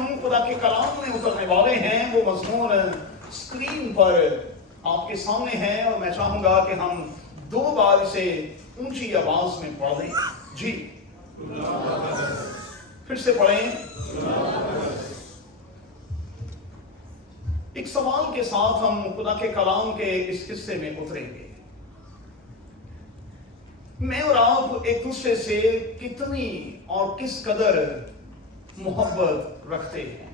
ہم خدا کے کلام میں اترنے والے ہیں وہ مضمون اسکرین پر آپ کے سامنے ہے، اور میں چاہوں گا کہ ہم 2 بار اسے اونچی آواز میں پڑھ لیں. جی پھر سے پڑھیں. ایک سوال کے ساتھ ہم خدا کے کلام کے اس حصے میں اتریں گے. میں اور آپ ایک دوسرے سے کتنی اور کس قدر محبت رکھتے ہیں،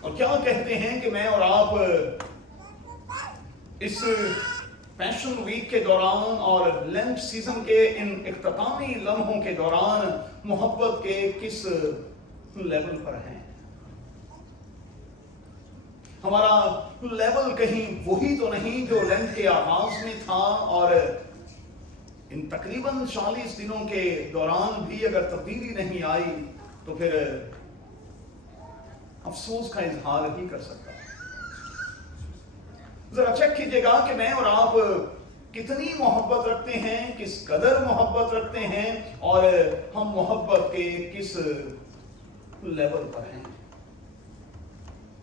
اور کیا کہتے ہیں کہ میں اور آپ اس پیشن ویک کے دوران اور لینٹ سیزن کے ان اختتامی لمحوں کے دوران محبت کے کس لیول پر ہیں. ہمارا لیول کہیں وہی تو نہیں جو لینٹ کے آغاز میں تھا، اور ان تقریباً 40 دنوں کے دوران بھی اگر تبدیلی نہیں آئی تو پھر افسوس کا اظہار ہی کر سکتا. ذرا چیک کیجئے گا کہ میں اور آپ کتنی محبت رکھتے ہیں، کس قدر محبت رکھتے ہیں، اور ہم محبت کے کس لیول پر ہیں.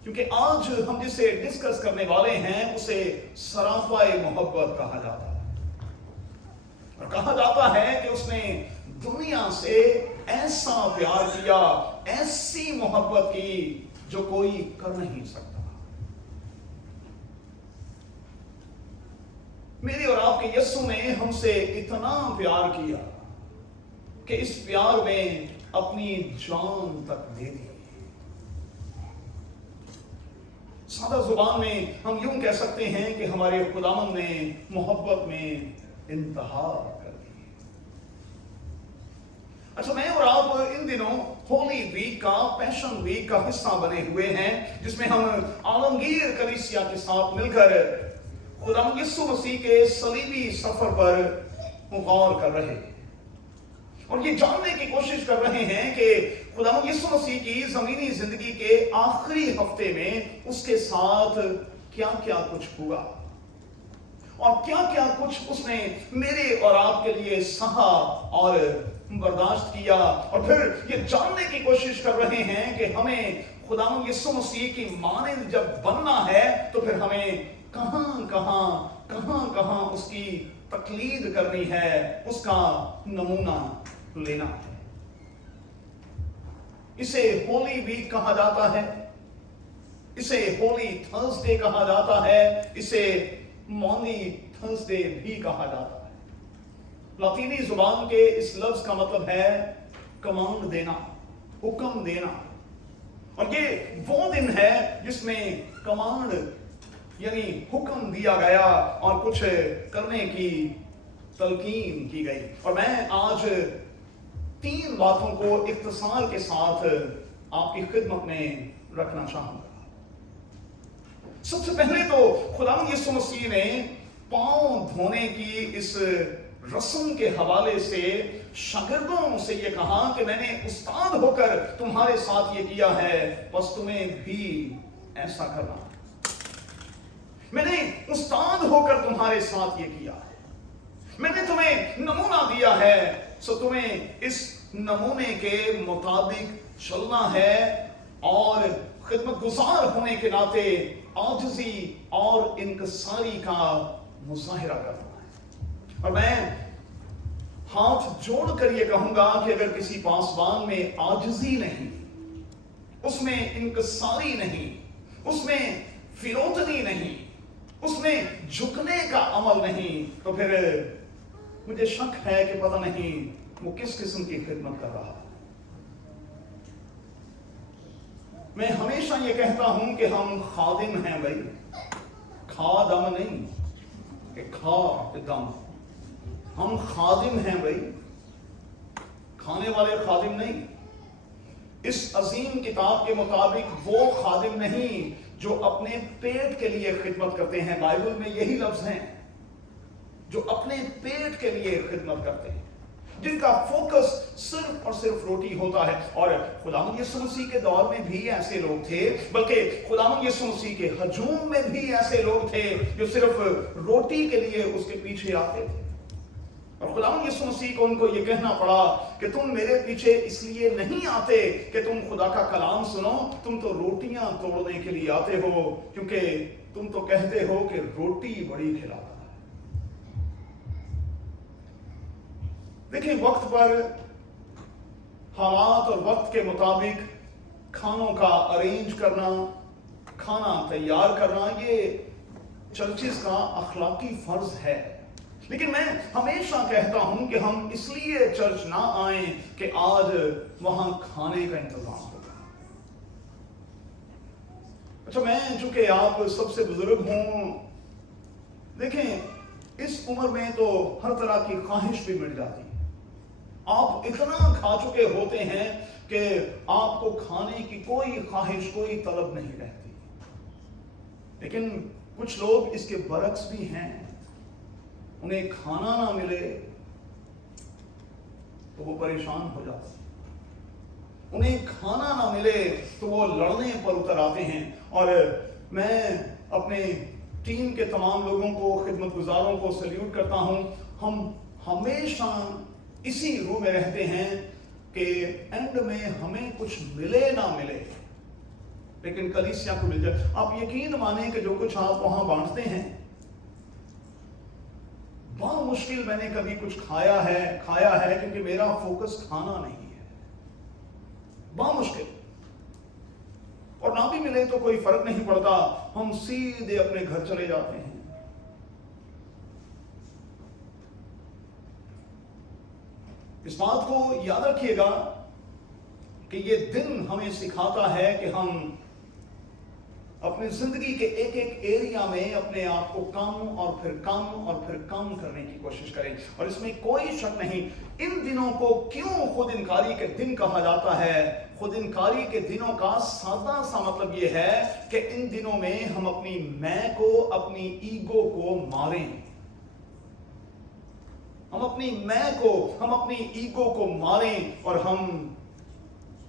کیونکہ آج ہم جسے ڈسکس کرنے والے ہیں اسے سراپائے محبت کہا جاتا ہے، اور کہا جاتا ہے کہ اس نے دنیا سے ایسا پیار کیا، ایسی محبت کی جو کوئی کر نہیں سکتا. میری اور آپ کے یسوع نے ہم سے اتنا پیار کیا کہ اس پیار میں اپنی جان تک دے دی. سادہ زبان میں ہم یوں کہہ سکتے ہیں کہ ہمارے خداوند نے محبت میں انتہا کر دی. اچھا، میں اور آپ ان دنوں ہولی ویک کا، پیشن ویک کا حصہ بنے ہوئے ہیں، جس میں ہم عالمگیر کلیسیا کے ساتھ مل کر خداوند یسوع مسیح کے صلیبی سفر پر غور کر رہے ہیں، اور یہ جاننے کی کوشش کر رہے ہیں کہ خداوند یسوع مسیح کی زمینی زندگی کے آخری ہفتے میں اس کے ساتھ کیا کیا کچھ ہوا، اور کیا کیا کچھ اس نے میرے اور آپ کے لیے سہا اور برداشت کیا. اور پھر یہ جاننے کی کوشش کر رہے ہیں کہ ہمیں خداوند یسوع مسیح کی مانند جب بننا ہے تو پھر ہمیں کہاں اس کی تقلید کرنی ہے، اس کا نمونہ لینا ہے. اسے ہولی ویک کہا جاتا ہے، اسے ہولی تھرسڈے کہا جاتا ہے، اسے مونی تھرسڈے بھی کہا جاتا ہے. لاطینی زبان کے اس لفظ کا مطلب ہے کمانڈ دینا، حکم دینا. اور یہ وہ دن ہے جس میں کمانڈ یعنی حکم دیا گیا اور کچھ کرنے کی تلقین کی گئی. اور میں آج 3 باتوں کو اختصار کے ساتھ آپ کی خدمت میں رکھنا چاہوں گا. سب سے پہلے تو خداوند یسوع مسیح نے پاؤں دھونے کی اس رسم کے حوالے سے شاگردوں سے یہ کہا کہ میں نے استاد ہو کر تمہارے ساتھ یہ کیا ہے، بس تمہیں بھی ایسا کرنا. میں نے استاد ہو کر تمہارے ساتھ یہ کیا ہے، میں نے تمہیں نمونہ دیا ہے، سو تمہیں اس نمونے کے مطابق چلنا ہے، اور خدمت گزار ہونے کے ناطے عاجزی اور انکساری کا مظاہرہ کرنا ہے. اور میں ہاتھ جوڑ کر یہ کہوں گا کہ اگر کسی پاسبان میں عاجزی نہیں، اس میں انکساری نہیں، اس میں فروتنی نہیں، اس میں جھکنے کا عمل نہیں، تو پھر مجھے شک ہے کہ پتہ نہیں وہ کس قسم کی خدمت کر رہا. میں ہمیشہ یہ کہتا ہوں کہ ہم خادم ہیں بھائی، خادم نہیں کہ خادم. ہم خادم ہیں بھائی، کھانے والے خادم نہیں. اس عظیم کتاب کے مطابق وہ خادم نہیں جو اپنے پیٹ کے لیے خدمت کرتے ہیں. بائبل میں یہی لفظ ہیں، جو اپنے پیٹ کے لیے خدمت کرتے ہیں، جن کا فوکس صرف اور صرف روٹی ہوتا ہے. اور خداوند یسوع مسیح کے دور میں بھی ایسے لوگ تھے، بلکہ خداوند یسوع مسیح کے ہجوم میں بھی ایسے لوگ تھے جو صرف روٹی کے لیے اس کے پیچھے آتے تھے. اور खुदावंद यीशु मसीह को उनको ये कहना पड़ा कि तुम मेरे पीछे इसलिए नहीं आते कि तुम खुदा का कलाम सुनो, तुम तो रोटियां तोड़ने के लिए आते हो, क्योंकि तुम तो कहते हो कि रोटी बड़ी खिलाता है। देखिए, वक्त पर हालात और वक्त के मुताबिक खानों का अरेंज करना, खाना तैयार करना, ये चर्चिस का अखलाकी फर्ज है। लेकिन मैं हमेशा कहता हूं कि हम इसलिए चर्च ना आए कि आज वहां खाने का इंतजाम होगा। अच्छा, मैं चूंकि आप सबसे बुजुर्ग हूं, देखें इस उम्र में तो हर तरह की ख्वाहिश भी मिट जाती है। आप इतना खा चुके होते हैं कि आपको खाने की कोई ख्वाहिश, कोई तलब नहीं रहती। लेकिन कुछ लोग इसके बरक्स भी हैं, उन्हें खाना ना मिले तो वो परेशान हो जाते हैं, उन्हें खाना ना मिले तो वो लड़ने पर उतर आते हैं। और मैं अपने टीम के तमाम लोगों को, खिदमतगुजारों को सल्यूट करता हूं। हम हमेशा इसी रूह में रहते हैं कि एंड में हमें कुछ मिले ना मिले, लेकिन कलीसिया को मिल जाए। आप यकीन माने कि जो कुछ आप वहां बांटते हैं, बहुत मुश्किल मैंने कभी कुछ खाया है क्योंकि मेरा फोकस खाना नहीं है, बहुत मुश्किल। और ना भी मिले तो कोई फर्क नहीं पड़ता, हम सीधे अपने घर चले जाते हैं। इस बात को याद रखिएगा कि ये दिन हमें सिखाता है कि हम अपनी जिंदगी के एक एक एरिया में अपने आप को कम और फिर कम और फिर कम करने की कोशिश करें। और इसमें कोई शक नहीं, इन दिनों को क्यों खुद इनकारी के दिन कहा जाता है। खुद इनकारी के दिनों का सादा सा मतलब यह है कि इन दिनों में हम अपनी मैं को, अपनी ईगो को मारें। हम अपनी मैं को, हम अपनी ईगो को मारें और हम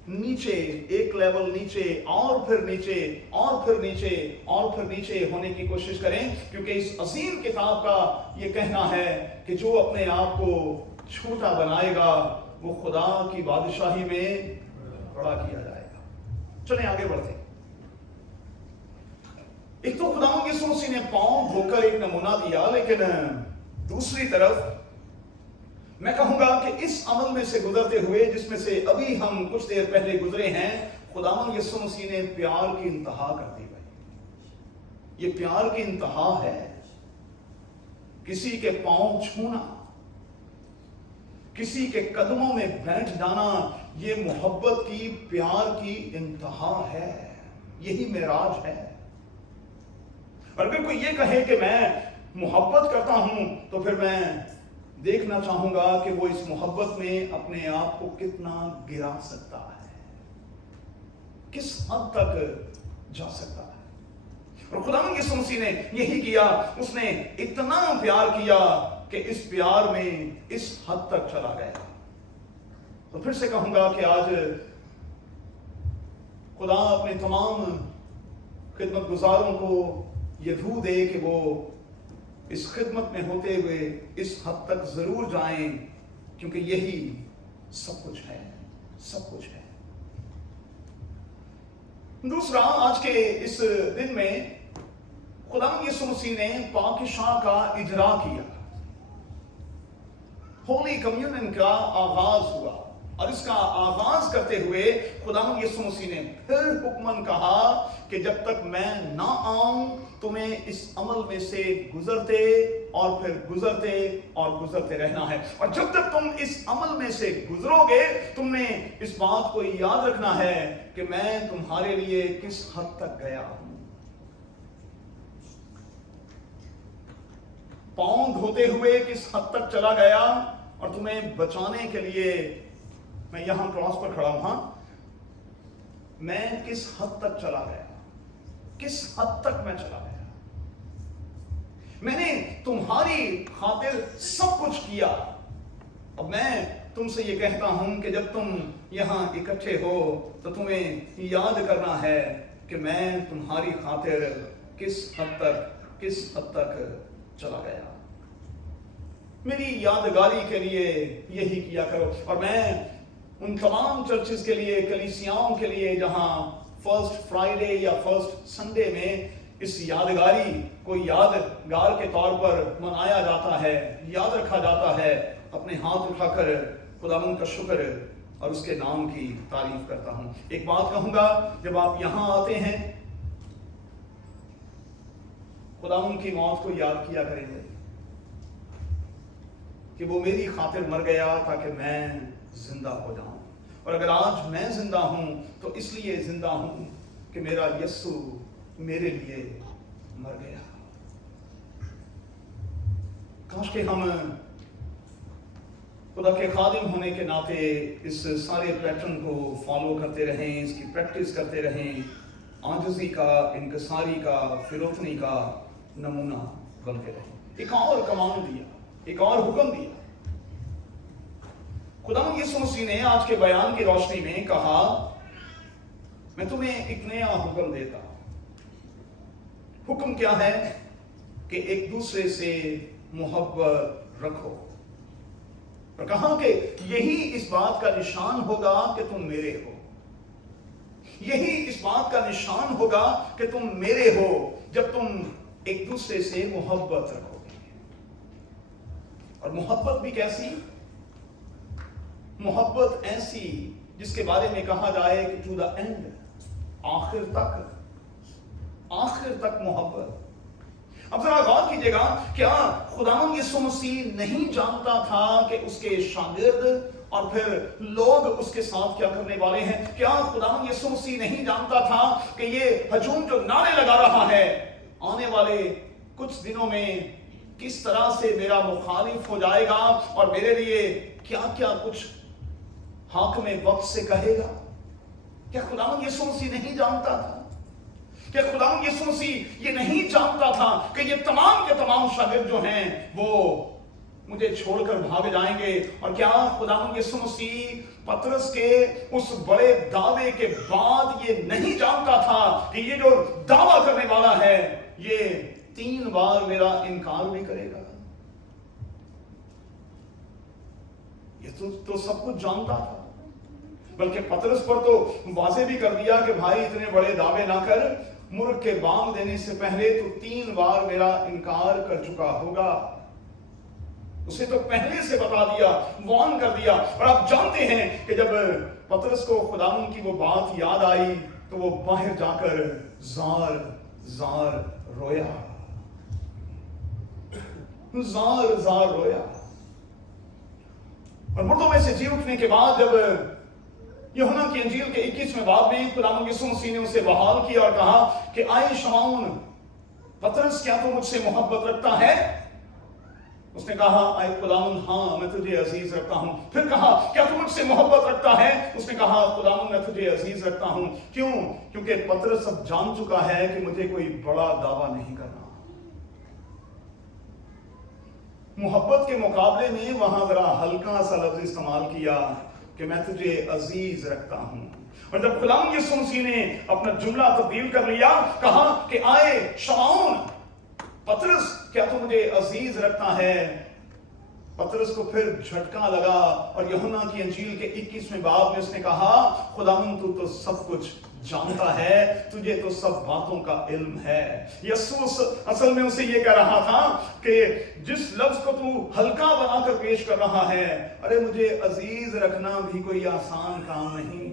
नीचे, एक लेवल नीचे और फिर नीचे और फिर नीचे और फिर नीचे होने की कोशिश करें। क्योंकि इस अजीम किताब का ये कहना है कि जो अपने आप को छोटा बनाएगा वो खुदा की बादशाही में बड़ा किया जाएगा। चलें आगे बढ़ते। एक तो खुदावंद यीशु मसीह ने पांव धोकर एक नमूना दिया, लेकिन दूसरी तरफ मैं कहूंगा कि इस अमल में से गुजरते हुए, जिसमें से अभी हम कुछ देर पहले गुजरे हैं, खुदावंद यीशु मसीह ने प्यार की इंतहा कर दी। भाई, ये प्यार की इंतहा है। किसी के पांव छूना, किसी के कदमों में बैठ जाना, ये मोहब्बत की, प्यार की इंतहा है। यही मेराज है। और अगर कोई ये कहे कि मैं मोहब्बत करता हूं, तो फिर मैं देखना चाहूंगा कि वो इस मोहब्बत में अपने आप को कितना गिरा सकता है, किस हद तक जा सकता है। और खुदावंद यीशु मसीह ने यही किया। उसने इतना प्यार किया कि इस प्यार में इस हद तक चला गया। तो फिर से कहूंगा कि आज खुदा अपने तमाम खिदमतगुजारों को ये रूह दे कि वो इस खिदमत में होते हुए इस हद तक जरूर जाएं, क्योंकि यही सब कुछ है, सब कुछ है। दूसरा, आज के इस दिन में खुदावंद यीशु मसीह ने पाकीशाह का इजरा किया। होली कम्युनियन का आगाज हुआ और इसका आगाज करते हुए खुदावंद यीशु मसीह ने फिर हुक्मन कहा कि जब तक मैं ना आऊं तुम्हें इस अमल में से गुजरते और फिर गुजरते और गुजरते रहना है। और जब तक तुम इस अमल में से गुजरोगे, तुमने इस बात को याद रखना है कि मैं तुम्हारे लिए किस हद तक गया हूं। पांव धोते हुए किस हद तक चला गया और तुम्हें बचाने के लिए मैं यहां क्रॉस पर खड़ा हूं। हां, मैं किस हद तक चला गया, किस हद तक मैं चला गया। मैंने तुम्हारी खातिर सब कुछ किया। अब मैं तुमसे ये कहता हूं कि जब तुम यहां इकट्ठे हो तो तुम्हें याद करना है कि मैं तुम्हारी खातिर किस हद तक चला गया। चला गया। मेरी यादगारी के लिए यही किया करो। और मैं उन तमाम चर्चेस के लिए, कलीसियाओं के लिए जहां फर्स्ट फ्राइडे या फर्स्ट संडे में इस यादगारी को यादगार के तौर पर मनाया जाता है, याद रखा जाता है, अपने हाथ उठाकर खुदावंद का शुक्र और उसके नाम की तारीफ करता हूं। एक बात कहूंगा, जब आप यहां आते हैं खुदावंद की मौत को याद किया करेंगे कि वो मेरी खातिर मर गया ताकि मैं जिंदा हो जाऊं। और अगर आज मैं जिंदा हूं तो इसलिए जिंदा हूं कि मेरा यीशु मेरे लिए मर गया। काश के हम खुदा के खादिम होने के नाते इस सारे पैटर्न को फॉलो करते रहें, इसकी प्रैक्टिस करते रहें, आजिज़ी का, इनकसारी का, फिरोतनी का नमूना बनते रहें। एक और कमांड दिया, एक और हुक्म दिया। खुदावंद यीशु मसीह ने आज के बयान की रोशनी में कहा, मैं तुम्हें एक नया हुक्म देता हूं। हुक्म क्या है? कि एक दूसरे से मोहब्बत रखो। और कहा कि यही इस बात का निशान होगा कि तुम मेरे हो। यही इस बात का निशान होगा कि तुम मेरे हो, जब तुम एक दूसरे से मोहब्बत रखोगे। और मोहब्बत भी कैसी? मोहब्बत ऐसी जिसके बारे में कहा जाए कि टू द एंड, आखिर तक मोहब्बत। अब जरा गौर कीजिएगा, क्या खुदावंद यीशु मसीह नहीं जानता था कि उसके शागिर्द और फिर लोग उसके साथ क्या करने वाले हैं? क्या खुदावंद यीशु मसीह नहीं जानता था कि ये हजूम जो नारे लगा रहा है, आने वाले कुछ दिनों में किस तरह से मेरा मुखालिफ हो जाएगा और मेरे लिए क्या क्या कुछ हाकिम वक्त से कहेगा? क्या खुदावंद यीशु मसीह नहीं जानता था? क्या खुदावंद यीशु मसीह ये नहीं जानता था कि ये तमाम के तमाम शागिर्द जो हैं वो मुझे छोड़कर भाग जाएंगे? और क्या खुदावंद यीशु मसीह पतरस के उस बड़े दावे के बाद ये नहीं जानता था कि ये जो दावा करने वाला है ये 3 बार मेरा इनकार भी करेगा? ये तो सब कुछ जानता था। बल्कि पतरस पर तो वाजे भी कर दिया कि भाई इतने बड़े दावे ना कर, मुर्ग के बांग देने से पहले तो 3 बार मेरा इनकार कर चुका होगा। उसे तो पहले से बता दिया, वार्न कर दिया। और आप जानते हैं कि जब पतरस को खुदावंद की वो बात याद आई तो वो बाहर जाकर जार जार रोया, जार जार रोया। और मुर्दों में से जी उठने के बाद जब यूहन्ना की इंजील के 21वें बाब में खुदावंद यीशु मसीह ने उसे बहाल किया और कहा कि आए शमौन, पतरस क्या तू मुझसे मोहब्बत रखता है? उसने कहा, आए खुदावंद, हाँ मैं तुझे अजीज रखता हूं। फिर कहा, क्या तू मुझसे मोहब्बत रखता है? उसने कहा, खुदावंद मैं तुझे अजीज रखता हूं। क्यों? क्योंकि पतरस अब जान चुका है कि मुझे कोई बड़ा दावा नहीं करना। मोहब्बत के मुकाबले में वहां जरा हल्का सा लफ्ज इस्तेमाल किया कि मैं तुझे अजीज रखता हूं। और जब खुदावंद यीशु मसीह ने अपना जुमला तब्दील कर लिया, कहा कि आए शमौन, पतरस क्या तू मुझे अजीज रखता है? पतरस को फिर झटका लगा और यूहन्ना की इंजील के 21वें बाब में उसने कहा, खुदावंद तू तो सब कुछ जानता है, तुझे तो सब बातों का इल्म है। यीशु असल में उसे ये कह रहा था कि जिस लफ्ज को तू हल्का बनाकर पेश कर रहा है, अरे मुझे अजीज रखना भी कोई आसान काम नहीं।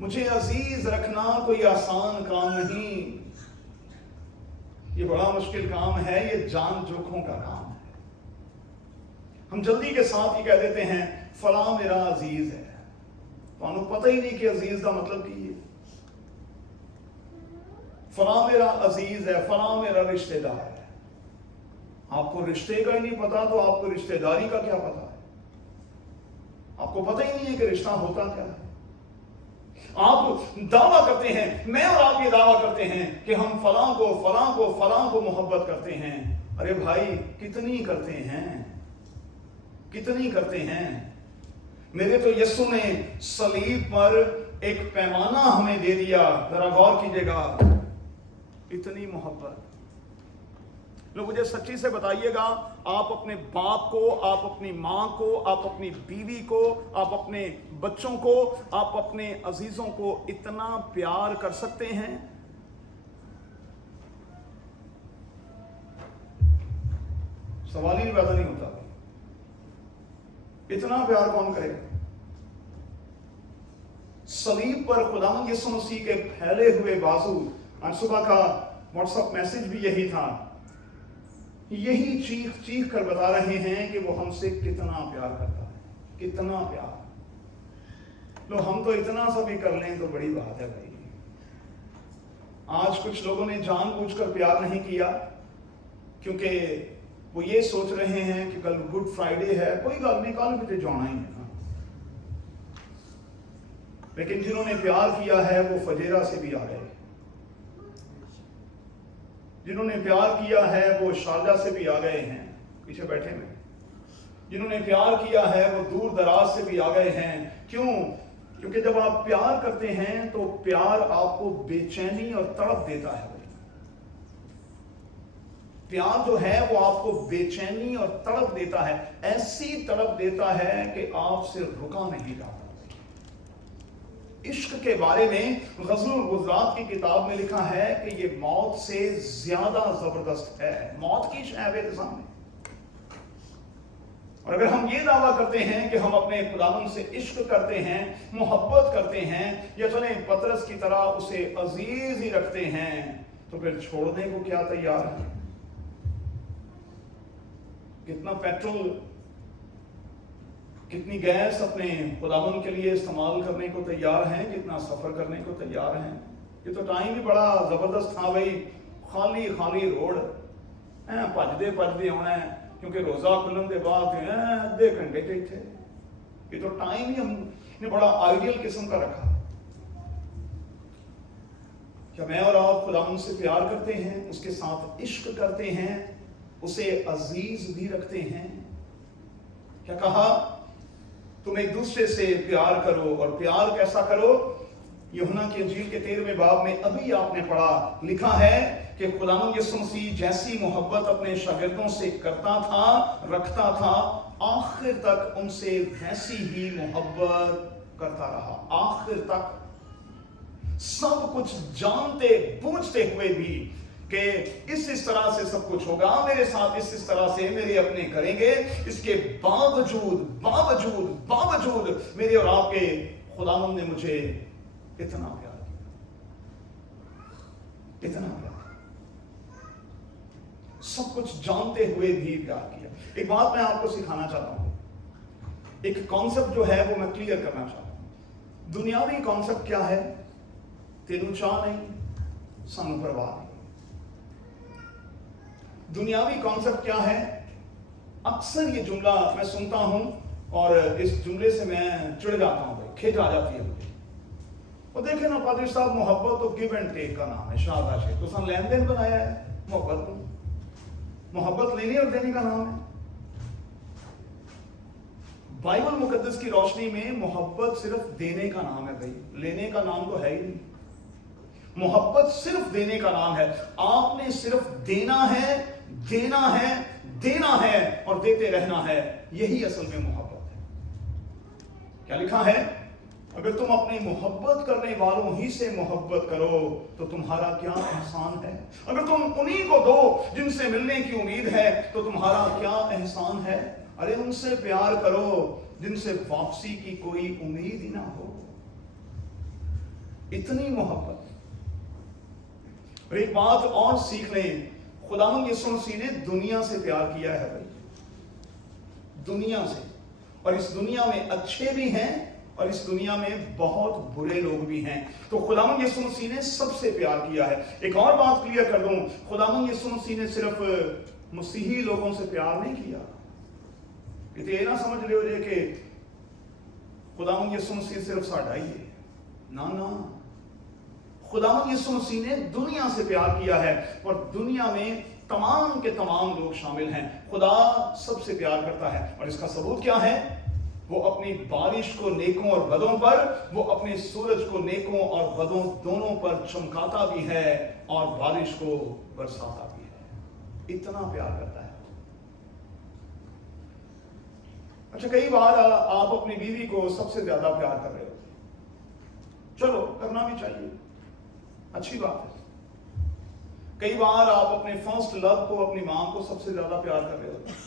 मुझे अजीज रखना कोई आसान काम नहीं। ये बड़ा मुश्किल काम है, ये जान जोखों का काम है। हम जल्दी के साथ ही कह देते हैं फलां मेरा अजीज है, तो पता ही नहीं कि अजीज का मतलब की है। फलां मेरा अजीज है, फलां मेरा रिश्तेदार है। आपको रिश्ते का ही नहीं पता तो आपको रिश्तेदारी का क्या पता है? आपको पता ही नहीं है कि रिश्ता होता क्या है। आप दावा करते हैं, मैं और आप ये दावा करते हैं कि हम फलां को फलां को फलां को मोहब्बत करते हैं। अरे भाई कितनी करते हैं, कितनी करते हैं? मेरे तो यीशु ने सलीब पर एक पैमाना हमें दे दिया, जरा गौर कीजिएगा। इतनी मोहब्बत, लोग मुझे सच्ची से बताइएगा, आप अपने बाप को, आप अपनी माँ को, आप अपनी बीवी को, आप अपने बच्चों को, आप अपने अजीजों को इतना प्यार कर सकते हैं? सवाल ही पैदा नहीं होता, इतना प्यार कौन करेगा? सलीब पर खुदावंद यीशु मसीह के फैले हुए बाजू, आज सुबह का व्हाट्सएप मैसेज भी यही था, यही चीख चीख कर बता रहे हैं कि वो हमसे कितना प्यार करता है, कितना प्यार। लो हम तो इतना सा भी कर लें तो बड़ी बात है भाई। आज कुछ लोगों ने जानबूझकर प्यार नहीं किया क्योंकि वो ये सोच रहे हैं कि कल गुड फ्राइडे है, कोई गल नहीं, कल भी तो जाना ही है ना। लेकिन जिन्होंने प्यार किया है वो फजेरा से भी आ गए, जिन्होंने प्यार किया है वो शारजा से भी आ गए हैं, पीछे बैठे हैं। जिन्होंने प्यार किया है वो दूर दराज से भी आ गए हैं। क्यों? क्योंकि जब आप प्यार करते हैं तो प्यार आपको बेचैनी और तड़प देता है। प्यार जो है वो आपको बेचैनी और तड़प देता है, ऐसी तड़प देता है कि आपसे रुका नहीं जाता। इश्क के बारे में ग़ज़ल गुज़रात की किताब में लिखा है कि ये मौत से ज्यादा जबरदस्त है, मौत की शहबे सामने। और अगर हम ये दावा करते हैं कि हम अपने खुदावंद से इश्क करते हैं, मोहब्बत करते हैं, या चले पतरस की तरह उसे अजीज ही रखते हैं, तो फिर छोड़ने को क्या तैयार है? कितना पेट्रोल, कितनी गैस अपने खुदावंद के लिए इस्तेमाल करने को तैयार हैं, कितना सफर करने को तैयार हैं। ये तो टाइम भी बड़ा जबरदस्त था भाई, खाली खाली रोड, भजदे भजदे आना है क्योंकि रोजा खुलन के बाद आधे घंटे के थे। ये तो टाइम ही हमने बड़ा आइडियल किस्म का रखा। क्या मैं और आप खुदावंद से प्यार करते हैं, उसके साथ इश्क करते हैं, उसे अजीज भी रखते हैं? क्या कहा? तुम एक दूसरे से प्यार करो, और प्यार कैसा करो? यूहन्ना की इंजील के 13वें बाब में अभी आपने पढ़ा, लिखा है कि खुदावंद यीशु मसीह जैसी मोहब्बत अपने शागिर्दों से करता था, रखता था, आखिर तक उनसे वैसी ही मोहब्बत करता रहा। आखिर तक, सब कुछ जानते बूझते हुए भी कि इस तरह से सब कुछ होगा मेरे साथ, इस तरह से मेरे अपने करेंगे, इसके बावजूद बावजूद बावजूद मेरे और आपके खुदावंद ने मुझे इतना प्यार किया, इतना प्यार, सब कुछ जानते हुए भी प्यार किया। एक बात मैं आपको सिखाना चाहता हूं, एक कॉन्सेप्ट जो है वो मैं क्लियर करना चाहता हूं। दुनियावी कॉन्सेप्ट क्या है? तेनू चाह नहीं, सानू परवाह नहीं। दुनियावी कॉन्सेप्ट क्या है? अक्सर ये जुमला मैं सुनता हूं और इस जुमले से मैं चिढ़ जाता हूं, भाई खिंच आ जाती है मुझे। और देखे ना पादरी साहब, मोहब्बत तो गिव एंड टेक का नाम है, शाबाश है, तो सन लेन देन बनाया है मोहब्बत को। मोहब्बत लेने और देने का नाम है। बाइबल मुकद्दस की रोशनी में मोहब्बत सिर्फ देने का नाम है भाई, लेने का नाम तो है ही नहीं। मोहब्बत सिर्फ देने का नाम है। आपने सिर्फ देना है, देना है, देना है और देते रहना है, यही असल में मोहब्बत है। क्या लिखा है? अगर तुम अपनी मोहब्बत करने वालों ही से मोहब्बत करो तो तुम्हारा क्या एहसान है। अगर तुम उन्हीं को दो जिनसे मिलने की उम्मीद है तो तुम्हारा क्या एहसान है। अरे उनसे प्यार करो जिनसे वापसी की कोई उम्मीद ही ना हो। इतनी मोहब्बत। और एक बात और सीख लें, खुदावंद यीशु मसीह ने दुनिया से प्यार किया है भाई, दुनिया से। और इस दुनिया में अच्छे भी हैं और इस दुनिया में बहुत बुरे लोग भी हैं। तो खुदावंद यीशु मसीह ने सबसे प्यार किया है। एक और बात क्लियर कर दूं, खुदावंद यीशु मसीह ने सिर्फ मसीही लोगों से प्यार नहीं किया। ये ना समझ लियो जे कि खुदावंद यीशु मसीह सिर्फ साडा ही है, ना ना। खुदावंद यीशु मसीह ने दुनिया से प्यार किया है और दुनिया में तमाम के तमाम लोग शामिल हैं। खुदा सबसे प्यार करता है और इसका सबूत क्या है? वो अपनी बारिश को नेकों और बदों पर, वो अपने सूरज को नेकों और बदों दोनों पर चमकाता भी है और बारिश को बरसाता भी है। इतना प्यार करता है। अच्छा, कई बार आप अपनी बीवी को सबसे ज्यादा प्यार कर रहे होते हैं, चलो करना भी चाहिए, अच्छी बात है। कई बार आप अपने फर्स्ट लव को, अपनी मां को सबसे ज्यादा प्यार कर रहे होते हैं।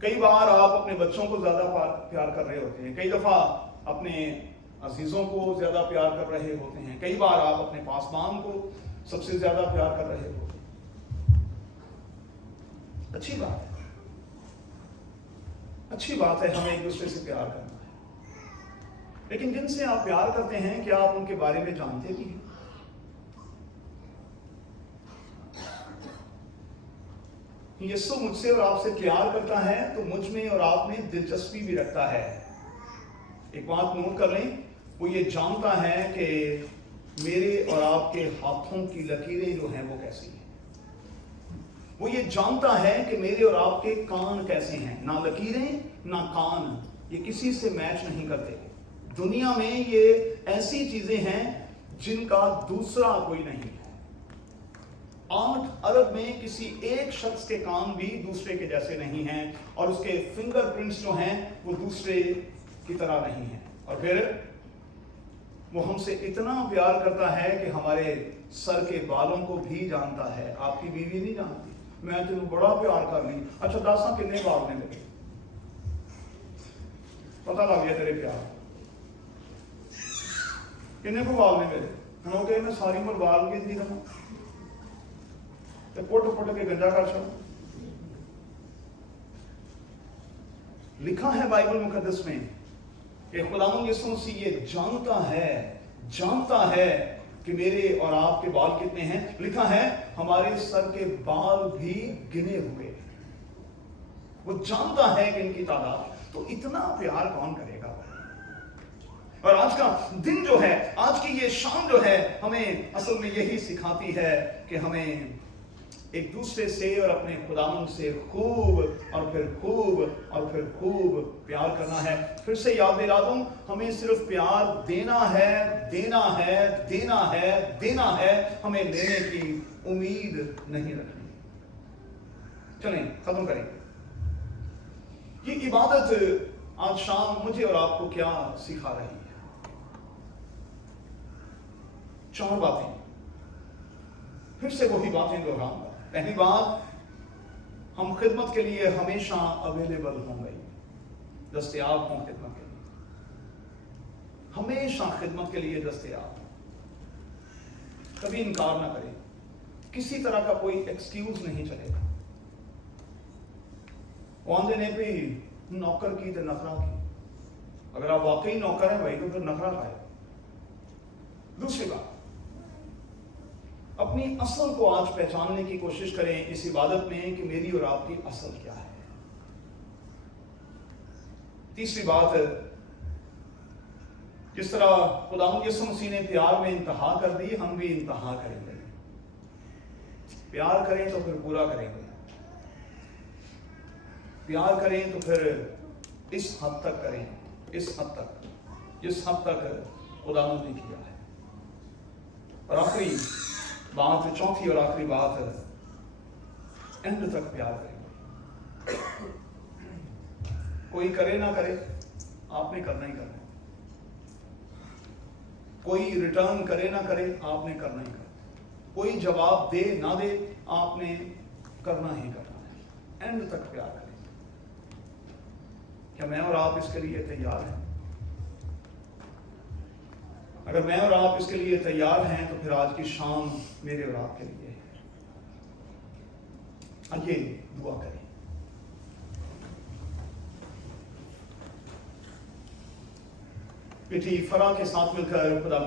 कई बार आप अपने बच्चों को ज्यादा प्यार कर रहे होते हैं। कई दफा अपने अजीजों को ज्यादा प्यार कर रहे होते हैं। कई बार आप अपने पासबान को सबसे ज्यादा प्यार कर रहे होते हैं। अच्छी बात है, अच्छी बात है, हमें एक दूसरे से प्यार करना है। लेकिन जिनसे आप प्यार करते हैं, क्या आप उनके बारे में जानते भी हैं? यीशु मुझसे और आपसे प्यार करता है तो मुझ में और आप में दिलचस्पी भी रखता है। एक बात नोट कर लें, वो ये जानता है कि मेरे और आपके हाथों की लकीरें जो हैं वो कैसी हैं। वो ये जानता है कि मेरे और आपके कान कैसे हैं। ना लकीरें ना कान, ये किसी से मैच नहीं करते। दुनिया में ये ऐसी चीजें हैं जिनका दूसरा कोई नहीं है। 8 अरब में किसी एक शख्स के कान भी दूसरे के जैसे नहीं हैं, और उसके फिंगरप्रिंट्स जो हैं वो दूसरे की तरह नहीं हैं। और फिर वो हमसे इतना प्यार करता है कि हमारे सर के बालों को भी जानता है। आपकी बीवी नहीं जानती, मैं तुम बड़ा प्यार कर ली, अच्छा दासा कितने बाल ने लगे, पता लग गया तेरे प्यार किन्ने को बाल ने मेरे हो, मैं सारी उम्र बाल गिनती रहा पुट पुट के गंजा कर छो। लिखा है बाइबल मुकद्दस में कि खुदावंद यीशु मसीह ये जानता है कि मेरे और आपके बाल कितने हैं। लिखा है हमारे सर के बाल भी गिने हुए। वो जानता है कि इनकी तादाद, तो इतना प्यार कौन करेगा। और आज का दिन जो है, आज की ये शाम जो है, हमें असल में यही सिखाती है कि हमें एक दूसरे से और अपने खुदावंद से खूब और फिर खूब और फिर खूब प्यार करना है। फिर से याद दिला दूं, हमें सिर्फ प्यार देना है, देना है, देना है, देना है, हमें लेने की उम्मीद नहीं रखनी। चलें खत्म करें। ये इबादत आज शाम मुझे और आपको क्या सिखा रही है? 4 बातें, फिर से वही बातें दोहराऊंगा। पहली बात, हम खिदमत के लिए हमेशा अवेलेबल होंगे, दस्तयाब हों खिदमत के लिए, हमेशा खिदमत के लिए दस्तयाब। कभी इनकार ना करें, किसी तरह का कोई एक्सक्यूज नहीं चलेगा। वहां देने पे नौकर की तो नखरा की, अगर आप वाकई नौकर हैं भाई तो फिर नखरा खाए। दूसरी बात, अपनी असल को आज पहचानने की कोशिश करें इस इबादत में कि मेरी और आपकी असल क्या है। तीसरी बात, जिस तरह खुदावंद यीशु मसीह ने प्यार में इंतहा कर दी, हम भी इंतहा करेंगे। प्यार करें तो फिर पूरा करेंगे, प्यार करें तो फिर इस हद तक करें, इस हद तक जिस हद तक खुदावंद ने किया है। और आखिरी बात, चौथी और आखिरी बात, एंड तक प्यार करेंगे। कोई करे ना करे, आपने करना ही करना है। कोई रिटर्न करे ना करे, आपने करना ही करना है। कोई जवाब दे ना दे, आपने करना ही करना है। एंड तक प्यार करेंगे। क्या मैं और आप इसके लिए तैयार हैं? अगर मैं और आप इसके लिए तैयार हैं तो फिर आज की शाम मेरे और आपके लिए है। आइए दुआ करें। बेटी फरा के साथ मिलकर खुदा